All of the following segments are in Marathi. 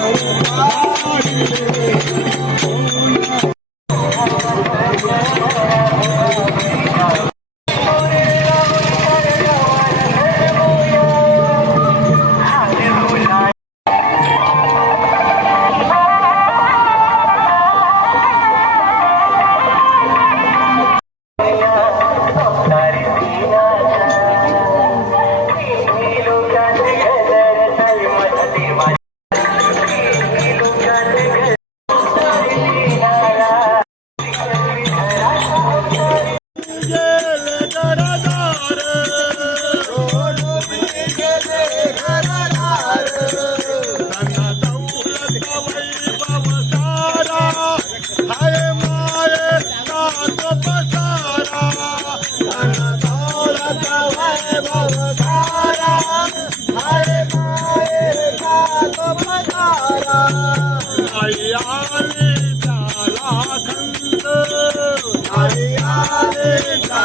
Ai,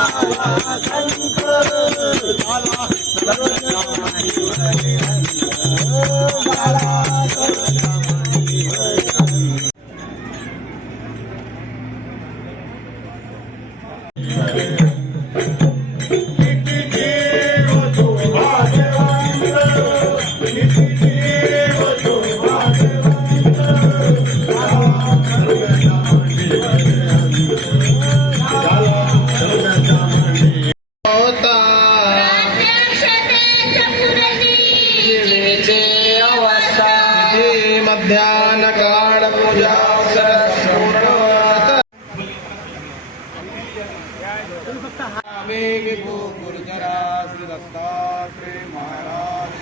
啦啦啦，歌。आम्ही गो गुरुजरा श्री दत्तात्रय महाराज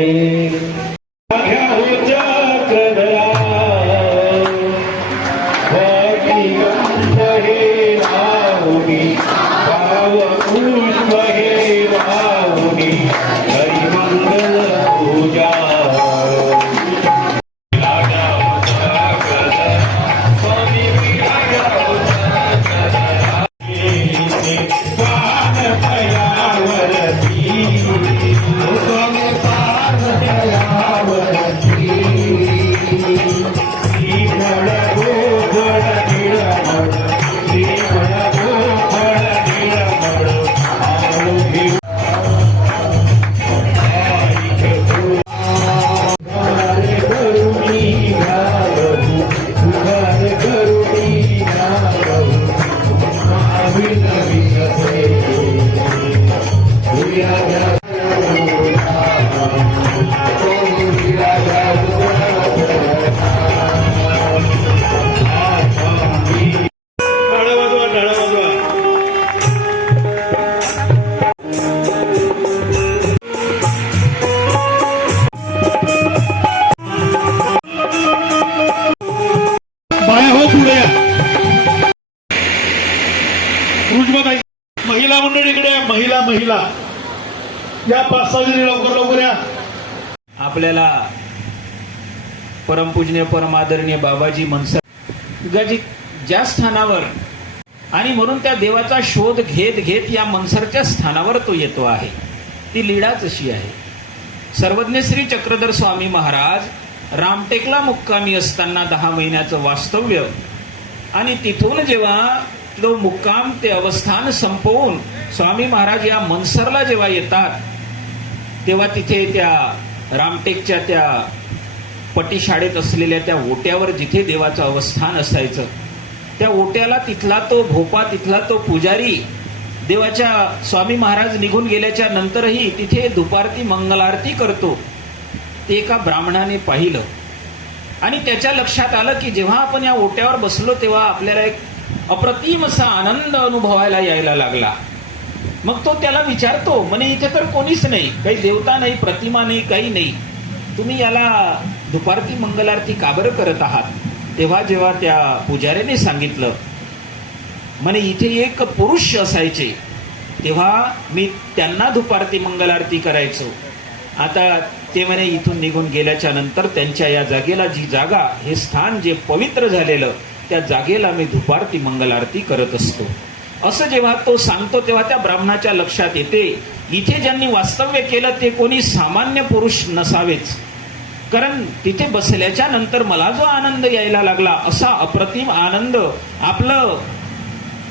या पाच लवकर लवकर या. आपल्याला परमपूजनीय परमादरणीय बाबाजी मनसर गजी ज्या स्थानावर आणि म्हणून त्या देवाचा शोध घेत घेत या मनसरच्या स्थानावर तो येतो आहे. ती लीडाच अशी आहे. सर्वज्ञ श्री चक्रधर स्वामी महाराज रामटेकला मुक्कामी असताना दहा महिन्याचं वास्तव्य आणि तिथून जेव्हा तो मुक्काम ते अवस्थान संपवून स्वामी महाराज या मनसरला जेव्हा येतात तेव्हा तिथे त्या रामटेकच्या त्या पटीशाळेत असलेल्या त्या ओट्यावर जिथे देवाचं अवस्थान असायचं त्या ओट्याला तिथला तो भोपा तिथला तो पुजारी देवाच्या स्वामी महाराज निघून गेल्याच्या नंतरही तिथे दुपारती मंगलारती करतो. ते एका ब्राह्मणाने पाहिलं. आणि त्याच्या लक्षात आलं की जेव्हा आपण या ओट्यावर बसलो तेव्हा आपल्याला एक अप्रतिम असा आनंद अनुभवायला यायला लागला. मग तो त्याला विचारतो म्हणे इथे तर कोणीच नाही. काही देवता नाही प्रतिमा नाही काही नाही. तुम्ही याला दुपारती मंगलारती का बरं करत आहात? तेव्हा जेव्हा त्या पुजाऱ्याने सांगितलं म्हणे इथे एक पुरुष असायचे. तेव्हा मी त्यांना दुपारती मंगलारती करायचो. आता ते म्हणे इथून निघून गेल्याच्यानंतर त्यांच्या या जागेला जी जागा हे स्थान जे पवित्र झालेलं त्या जागेला मी दुपारती मंगलारती करत असतो. असं जेव्हा तो सांगतो तेव्हा त्या ब्राह्मणाच्या लक्षात येते. इथे ज्यांनी वास्तव्य केलं ते कोणी सामान्य पुरुष नसावेच. कारण तिथे बसल्याच्या नंतर मला जो आनंद यायला लागला असा अप्रतिम आनंद आपलं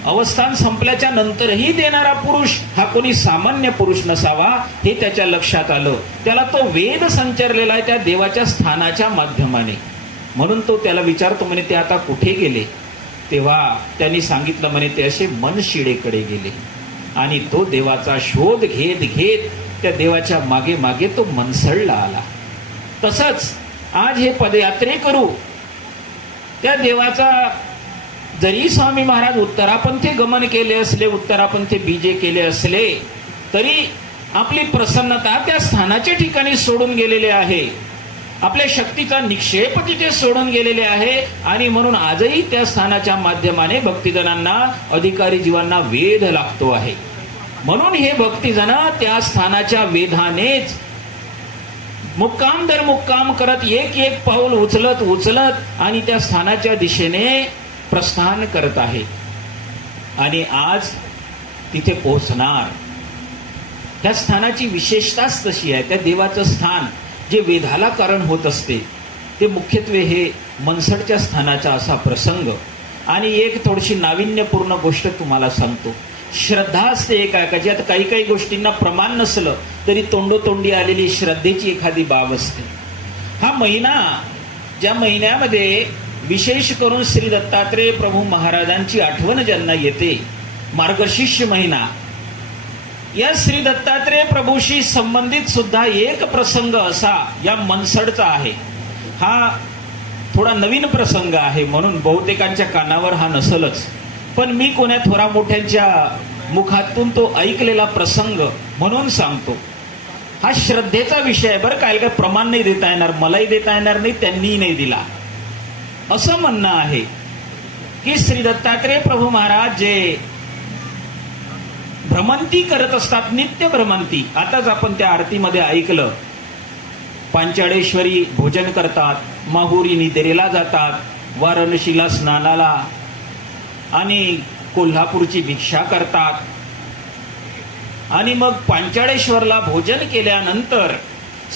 अवस्थान संपल्याच्या नंतरही देणारा पुरुष हा कोणी सामान्य पुरुष नसावा हे त्याच्या लक्षात आलं. त्याला तो वेद संचरलेला आहे त्या देवाच्या स्थानाच्या माध्यमाने. म्हणून तो त्याला विचारतो म्हणे ते आता कुठे गेले? तेव्हा त्यांनी सांगितलं म्हणे ते असे मनशिडेकडे गेले आणि तो देवाचा शोध घेत घेत त्या देवाच्या मागे मागे तो मनसळला आला. तसंच आज हे पदयात्रे करू. त्या देवाचा जरी स्वामी महाराज उत्तरापंथी गमन केले असले उत्तरापंथी बीजे केले असले तरी आपली प्रसन्नता त्या स्थानाच्या ठिकाणी सोडून गेलेले आहे. आपल्या शक्तीचा निक्षेप तिथे सोडून गेलेले आहे. आणि म्हणून आजही त्या स्थानाच्या माध्यमाने भक्तीजनांना अधिकारी जीवांना वेध लागतो आहे. म्हणून हे भक्तीजन त्या स्थानाच्या वेधानेच मुक्काम दर मुक्काम करत एक एक पाऊल उचलत उचलत आणि त्या स्थानाच्या दिशेने प्रस्थान करत आहे. आणि आज तिथे पोहोचणार. त्या स्थानाची विशेषताच तशी आहे. त्या देवाचं स्थान जे वेधाला कारण होत असते ते मुख्यत्वे हे मनसडच्या स्थानाचा असा प्रसंग. आणि एक थोडीशी नाविन्यपूर्ण गोष्ट तुम्हाला सांगतो. श्रद्धा असते एकाएकाची. आता काही काही गोष्टींना प्रमाण नसलं तरी तोंडोतोंडी आलेली श्रद्धेची एखादी बाब असते. हा महिना ज्या महिन्यामध्ये विशेष करून श्री दत्तात्रेय प्रभू महाराजांची आठवण ज्यांना येते मार्गशीर्ष महिना या श्री दत्तात्रेय प्रभूशी संबंधित सुद्धा एक प्रसंग असा या मनसडचा आहे. हा थोडा नवीन प्रसंग आहे म्हणून बहुतेकांच्या कानावर हा नसलच. पण मी कोण्या थोरा मोठ्यांच्या मुखातून तो ऐकलेला प्रसंग म्हणून सांगतो. हा श्रद्धेचा विषय आहे बरं काय काय प्रमाण नाही देता येणार मलाही देता येणार नाही त्यांनीही नाही दिला. असं म्हणणं आहे की श्री दत्तात्रेय प्रभू महाराज जे भ्रमंती करत असतात नित्य भ्रमंती. आताच आपण त्या आरतीमध्ये ऐकलं. पांचाळेश्वरी भोजन करतात माहुरी निद्रेला जातात वाराणसीला स्नानाला आणि कोल्हापूरची भिक्षा करतात. आणि मग पांचाळेश्वरला भोजन केल्यानंतर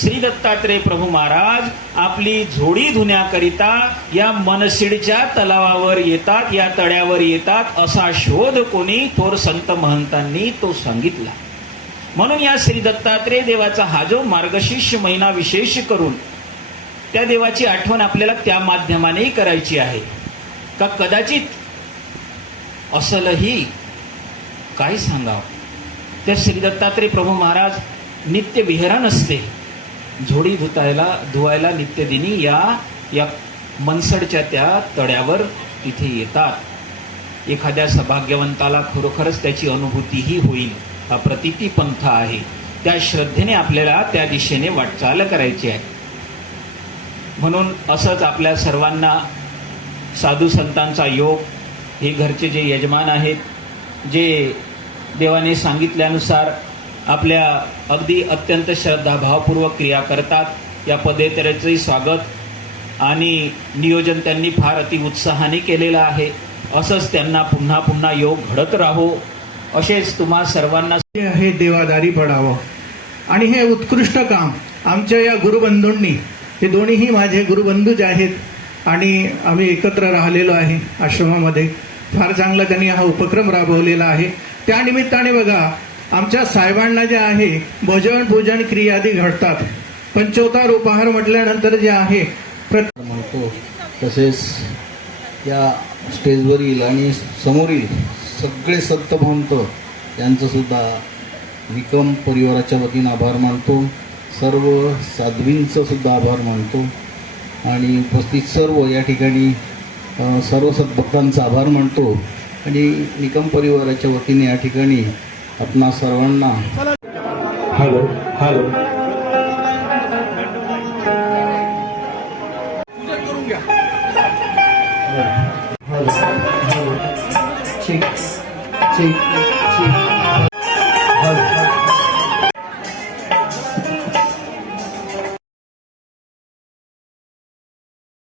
श्री दत्तात्रेय प्रभू महाराज आपली झोडी धुण्याकरिता या मनसिडच्या तलावावर येतात या तळ्यावर येतात असा शोध कोणी थोर संत महंतांनी तो सांगितला. म्हणून या श्री दत्तात्रेय देवाचा हा जो मार्गशीर्ष महिना विशेष करून त्या देवाची आठवण आपल्याला त्या माध्यमानेही करायची आहे. का कदाचित असलही काय सांगावं? त्या श्री दत्तात्रेय प्रभू महाराज नित्य विहरण असते झोडी धुतायला धुवायला नित्यदिनी या या मनसडच्या त्या तळ्यावर तिथे येतात. एखाद्या सभाग्यवंताला खरोखरच त्याची अनुभूतीही होईल. हा प्रतिती पंथ आहे. त्या श्रद्धेने आपल्याला त्या दिशेने वाटचाल करायची आहे. म्हणून असंच आपल्या सर्वांना साधू संतांचा योग हे घरचे जे यजमान आहेत जे देवाने सांगितल्यानुसार आपल्या अगदी अत्यंत श्रद्धाभावपूर्वक क्रिया करतात. या पदयात्रेचंही स्वागत. आणि नियोजन त्यांनी फार अति उत्साहाने केलेलं आहे. असंच त्यांना पुन्हा पुन्हा योग घडत राहो. असेच तुम्हा सर्वांना हे आहे देवादारी पडावं. आणि हे उत्कृष्ट काम आमच्या या गुरुबंधूंनी हे दोन्हीही माझे गुरुबंधूच आहेत. आणि आम्ही एकत्र राहिलेलो आहे आश्रमामध्ये. फार चांगला त्यांनी हा उपक्रम राबवलेला आहे. त्यानिमित्ताने बघा आमच्या साहेबांना जे आहे भजन पूजन क्रियादी घडतात. पंचोतार उपहार म्हटल्यानंतर जे आहे म्हणतो तसेच या स्टेजवरील आणि समोरील सगळे सत्तभवंत यांचंसुद्धा निकम परिवाराच्या वतीनं आभार मानतो. सर्व साध्वींचं सुद्धा आभार मानतो. आणि उपस्थित सर्व या ठिकाणी सर्व सद्भक्तांचा आभार मानतो. आणि निकम परिवाराच्या वतीने या ठिकाणी आपणा सर्वांना. हॅलो. हॅलो. ठीक ठीक.